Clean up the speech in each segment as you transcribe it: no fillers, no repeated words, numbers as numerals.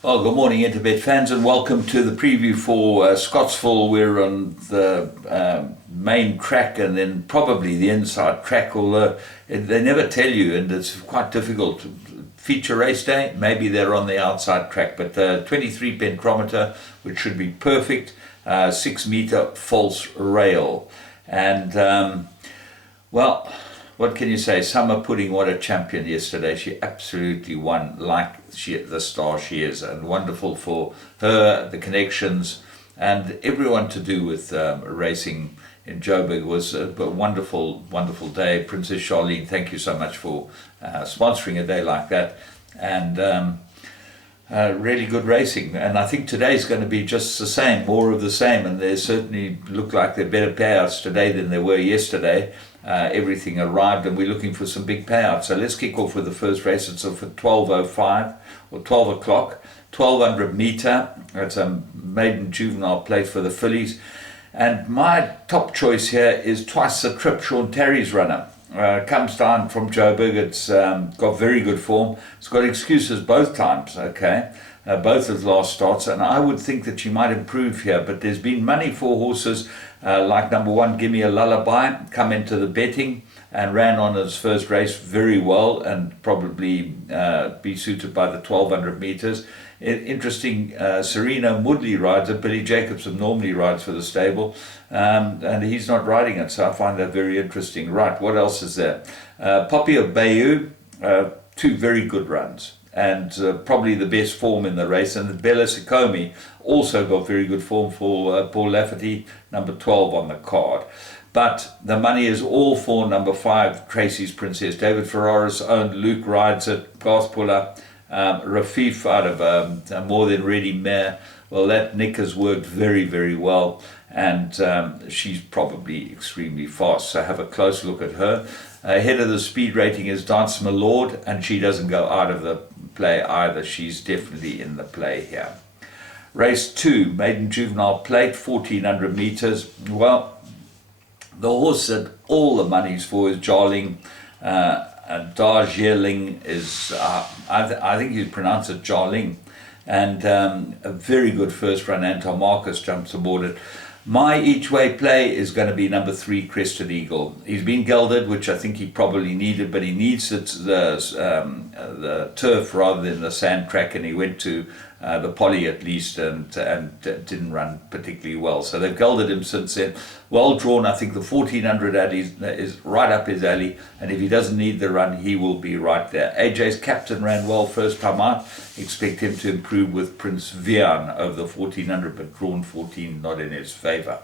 Well, good morning, Interbet fans, and welcome to the preview for Scottsville. We're on the main track and then probably the inside track, although they never tell you, and it's quite difficult. Feature race day, maybe they're on the outside track, but 23 pentometer, which should be perfect, 6 meter false rail. And well, what can you say? Summer Pudding, what a champion yesterday. She absolutely won like the star she is, and wonderful for her, the connections, and everyone to do with racing in Joburg. Was a wonderful, wonderful day. Princess Charlene, thank you so much for sponsoring a day like that, and really good racing. And I think today's going to be just the same, more of the same, and they certainly look like they're better payouts today than they were yesterday. Everything arrived, and we're looking for some big payouts. So let's kick off with the first race. It's for 12:05 or 12 o'clock, 1200 meter. It's a maiden juvenile plate for the fillies. And my top choice here is Twice the Trip, Sean Terry's runner. Comes down from Joburg. It's got very good form. It's got excuses both times, okay? Both of the last starts, and I would think that she might improve here, but there's been money for horses like number one, Give Me a Lullaby, come into the betting and ran on his first race very well, and probably be suited by the 1200 meters. Interesting, Serena Moodley rides it. Billy Jacobson normally rides for the stable, and he's not riding it, so I find that very interesting. Right, what else is there? Poppy of Bayou, two very good runs, and probably the best form in the race. And Bella Sikomi also got very good form for Paul Lafferty, number 12 on the card. But the money is all for number 5, Tracy's Princess. David Ferraris owned, Luke rides it, Garth Puller, Rafif out of a More Than Ready mare. Well, that Nick has worked very, very well, and she's probably extremely fast. So have a close look at her. Ahead of the speed rating is Dance My Lord, and she doesn't go out of the play either. She's definitely in the play here. Race 2, maiden juvenile plate, 1400 meters. Well, the horse that all the money's for is Jarling. Darjeeling is, I think you pronounce it Jarling. And a very good first run. Anton Marcus jumps aboard it. My each way play is going to be number 3, Crested Eagle. He's been gelded, which I think he probably needed, but he needs the turf rather than the sand track, and he went to the poly at least, and didn't run particularly well. So they've gelded him since then. Well drawn. I think the 1400 is right up his alley, and if he doesn't need the run, he will be right there. AJ's captain ran well first time out. Expect him to improve with Prince Vian over the 1400, but drawn 14 not in his favor.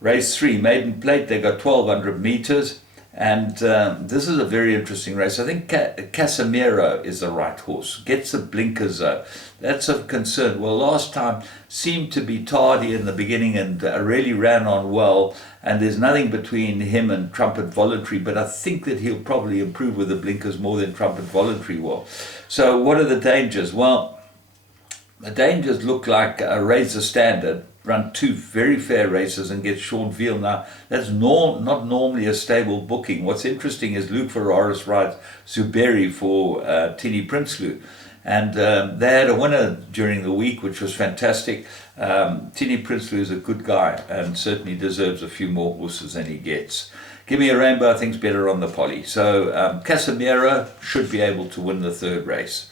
Race 3, maiden plate. They got 1200 meters. And this is a very interesting race. I think Casemiro is the right horse. Gets the blinkers though. That's of concern. Well, last time seemed to be tardy in the beginning and really ran on well. And there's nothing between him and Trumpet Voluntary, but I think that he'll probably improve with the blinkers more than Trumpet Voluntary will. So what are the dangers? Well, the dangers look like Raise the Standard, run 2 very fair races and get Sean Veal. Now, that's not normally a stable booking. What's interesting is Luke Ferraris rides Zuberi for Tini Prinsloo. And they had a winner during the week, which was fantastic. Tini Prinsloo is a good guy and certainly deserves a few more horses than he gets. Give Me a Rainbow, I think's better on the poly. So Casemiro should be able to win the third race.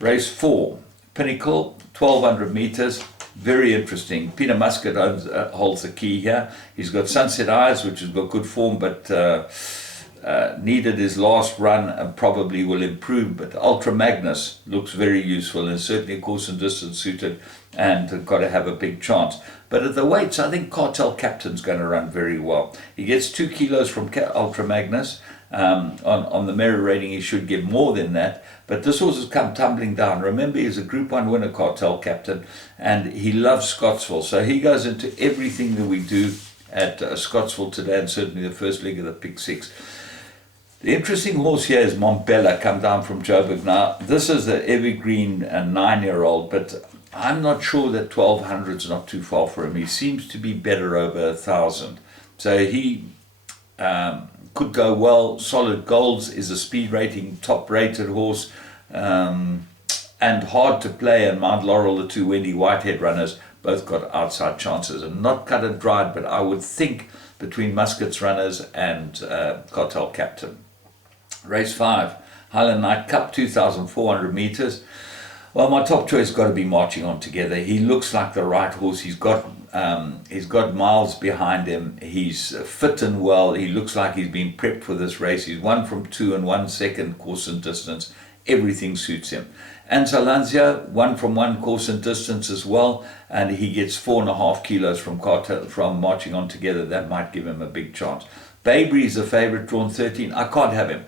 Race 4, Pinnacle, 1200 meters. Very interesting. Peter Muscat holds the key here. He's got Sunset Eyes, which has got good form, but needed his last run and probably will improve. But Ultra Magnus looks very useful and certainly course and distance suited, and got to have a big chance. But at the weights, I think Cartel Captain's going to run very well. He gets 2 kilos from Ultra Magnus. On the merit rating, he should get more than that. But this horse has come tumbling down. Remember, he's a Group 1 winner, Cartel Captain, and he loves Scottsville. So he goes into everything that we do at Scottsville today, and certainly the first leg of the Pick 6. The interesting horse here is Montbella, come down from Joburg. Now, this is the evergreen 9-year-old, but I'm not sure that 1200 is not too far for him. He seems to be better over 1000. So he could go well. Solid Golds is a speed rating top rated horse. and Hard to Play and Mount Laurel, the two Wendy Whitehead runners, both got outside chances and not cut and dried, but I would think between Muscat's runners and Cartel Captain. Race 5, Highland Knight Cup, 2,400 meters. Well, my top choice got to be Marching On Together. He looks like the right horse. He's got miles behind him. He's fit and well. He looks like he's been prepped for this race. He's 1 from 2 and 1 second course and distance. Everything suits him. Ansalanzia, 1 from 1 course and distance as well, and he gets 4.5 kilos from Marching On Together. That might give him a big chance. Baybury's the favourite, drawn 13. I can't have him.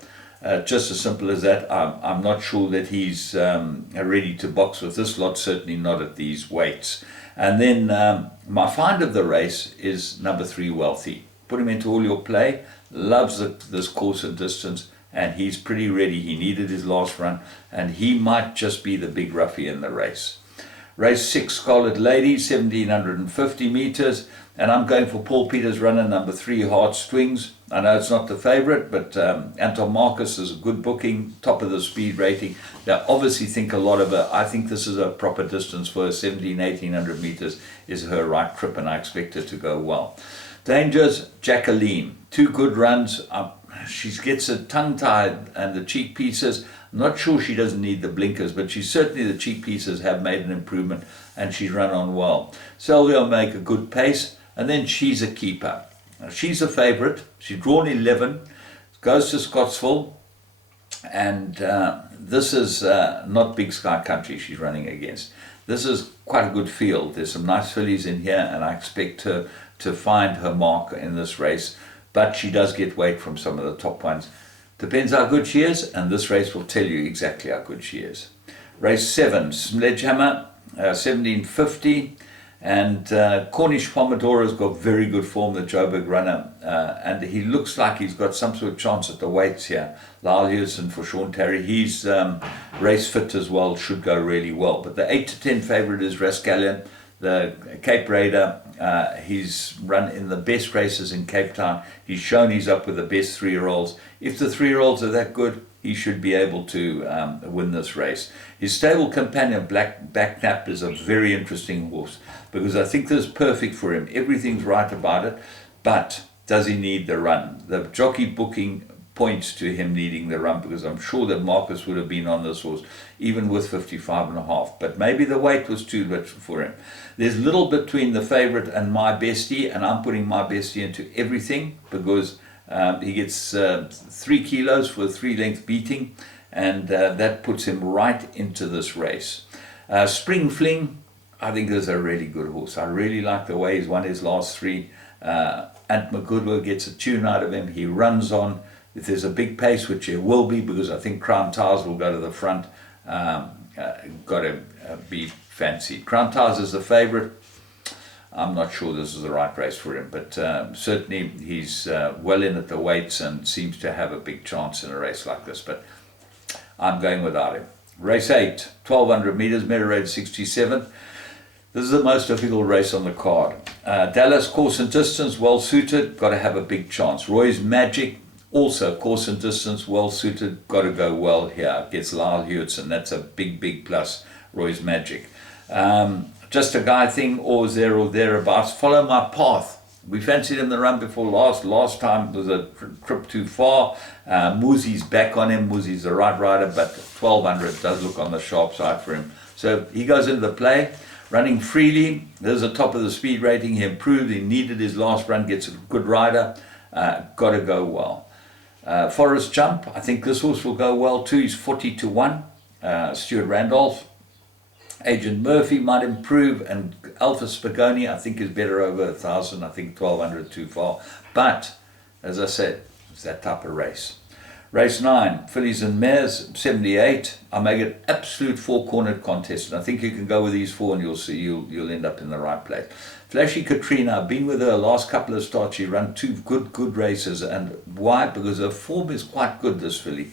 Just as simple as that. I'm not sure that he's ready to box with this lot, certainly not at these weights. And then my find of the race is number 3, Wealthy. Put him into all your play, loves this course and distance, and he's pretty ready. He needed his last run, and he might just be the big roughie in the race. Race 6, Scarlet Lady, 1,750 meters, and I'm going for Paul Peters' runner, number 3, Heart Swings. I know it's not the favourite, but Anton Marcus is a good booking, top of the speed rating. They obviously think a lot of her. I think this is a proper distance for her. 1,800 meters is her right trip, and I expect her to go well. Dangers, Jacqueline, 2 good runs. She gets a tongue-tied and the cheek pieces. I'm not sure she doesn't need the blinkers, but certainly the cheek pieces have made an improvement, and she's run on well. Sylvia will make a good pace, and then She's a Keeper. Now, she's a favourite. She's drawn 11, goes to Scottsville, and this is not Big Sky Country she's running against. This is quite a good field. There's some nice fillies in here, and I expect her to find her mark in this race, but she does get weight from some of the top ones. Depends how good she is, and this race will tell you exactly how good she is. Race 7, Sledgehammer, 1,750, and Cornish Pomodora's got very good form, the Joburg runner, and he looks like he's got some sort of chance at the weights here. Lyle Hewson for Sean Terry, he's race fit as well, should go really well. But the 8 to 10 favourite is Rascallion, the Cape Raider. He's run in the best races in Cape Town. He's shown he's up with the best 3-year-olds. If the 3-year-olds are that good, he should be able to win this race. His stable companion, Black Backnap, is a very interesting horse, because I think this is perfect for him. Everything's right about it, but does he need the run? The jockey booking points to him needing the run, because I'm sure that Marcus would have been on this horse even with 55.5, but maybe the weight was too much for him. There's little between the favourite and My Bestie, and I'm putting My Bestie into everything, because he gets 3 kilos for a 3-length beating, and that puts him right into this race. Spring Fling, I think is a really good horse. I really like the way he's won his last 3. Ant McGoodwell gets a tune out of him. He runs on. If there's a big pace, which there will be, because I think Crown Towers will go to the front, got to be fancied. Crown Towers is the favourite. I'm not sure this is the right race for him, but certainly he's well in at the weights and seems to have a big chance in a race like this, but I'm going without him. Race 8, 1,200 metres, Meadow Road 67. This is the most difficult race on the card. Dallas, course and distance, well suited, got to have a big chance. Roy's Magic, also course and distance, well suited, got to go well here. Gets Lyle Hewson, that's a big plus, Roy's Magic. Just a guy thing, or thereabouts. Follow My Path. We fancied him the run before last time was a trip too far. Muzi's back on him. Muzi's the right rider, but 1,200 does look on the sharp side for him. So he goes into the play, running freely. There's the top of the speed rating. He improved. He needed his last run. Gets a good rider. Got to go well. Forest Jump. I think this horse will go well too. He's 40 to 1. Stuart Randolph. Agent Murphy might improve, and Alpha Spagoni I think is better over 1,000. I think 1,200 too far. But as I said, it's that type of race. Race 9, Fillies and Mares, 78. I make it absolute 4-cornered contest, and I think you can go with these 4 and you'll see you'll end up in the right place. Flashy Katrina, I've been with her last couple of starts. She run 2 good races, and why? Because her form is quite good, this filly.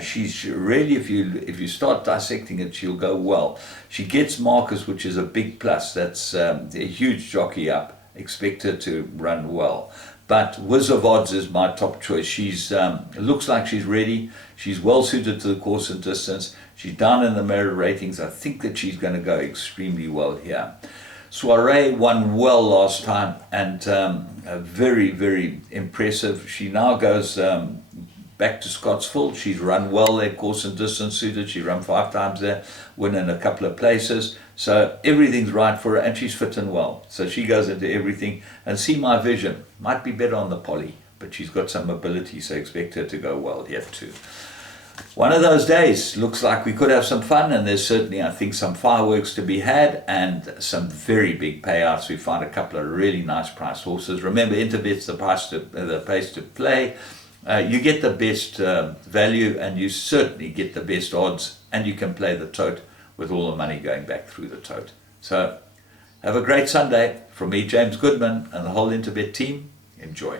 She's really, if you start dissecting it, she'll go well. She gets Marcus, which is a big plus. That's a huge jockey up. Expect her to run well. But Wiz of Odds is my top choice. She's looks like she's ready. She's well suited to the course and distance. She's down in the merit ratings. I think that she's going to go extremely well here. Soiree won well last time, and very, very impressive. She now goes back to Scottsville. She's run well there, course and distance suited. She run 5 times there, winning a couple of places. So everything's right for her, and she's fit and well. So she goes into everything. And See My Vision might be better on the poly, but she's got some ability, so expect her to go well here too. One of those days. Looks like we could have some fun, and there's certainly, I think, some fireworks to be had and some very big payouts. We found a couple of really nice priced horses. Remember, Interbet's the place to play. You get the best value, and you certainly get the best odds, and you can play the tote with all the money going back through the tote. So have a great Sunday. From me, James Goodman, and the whole Interbet team. Enjoy.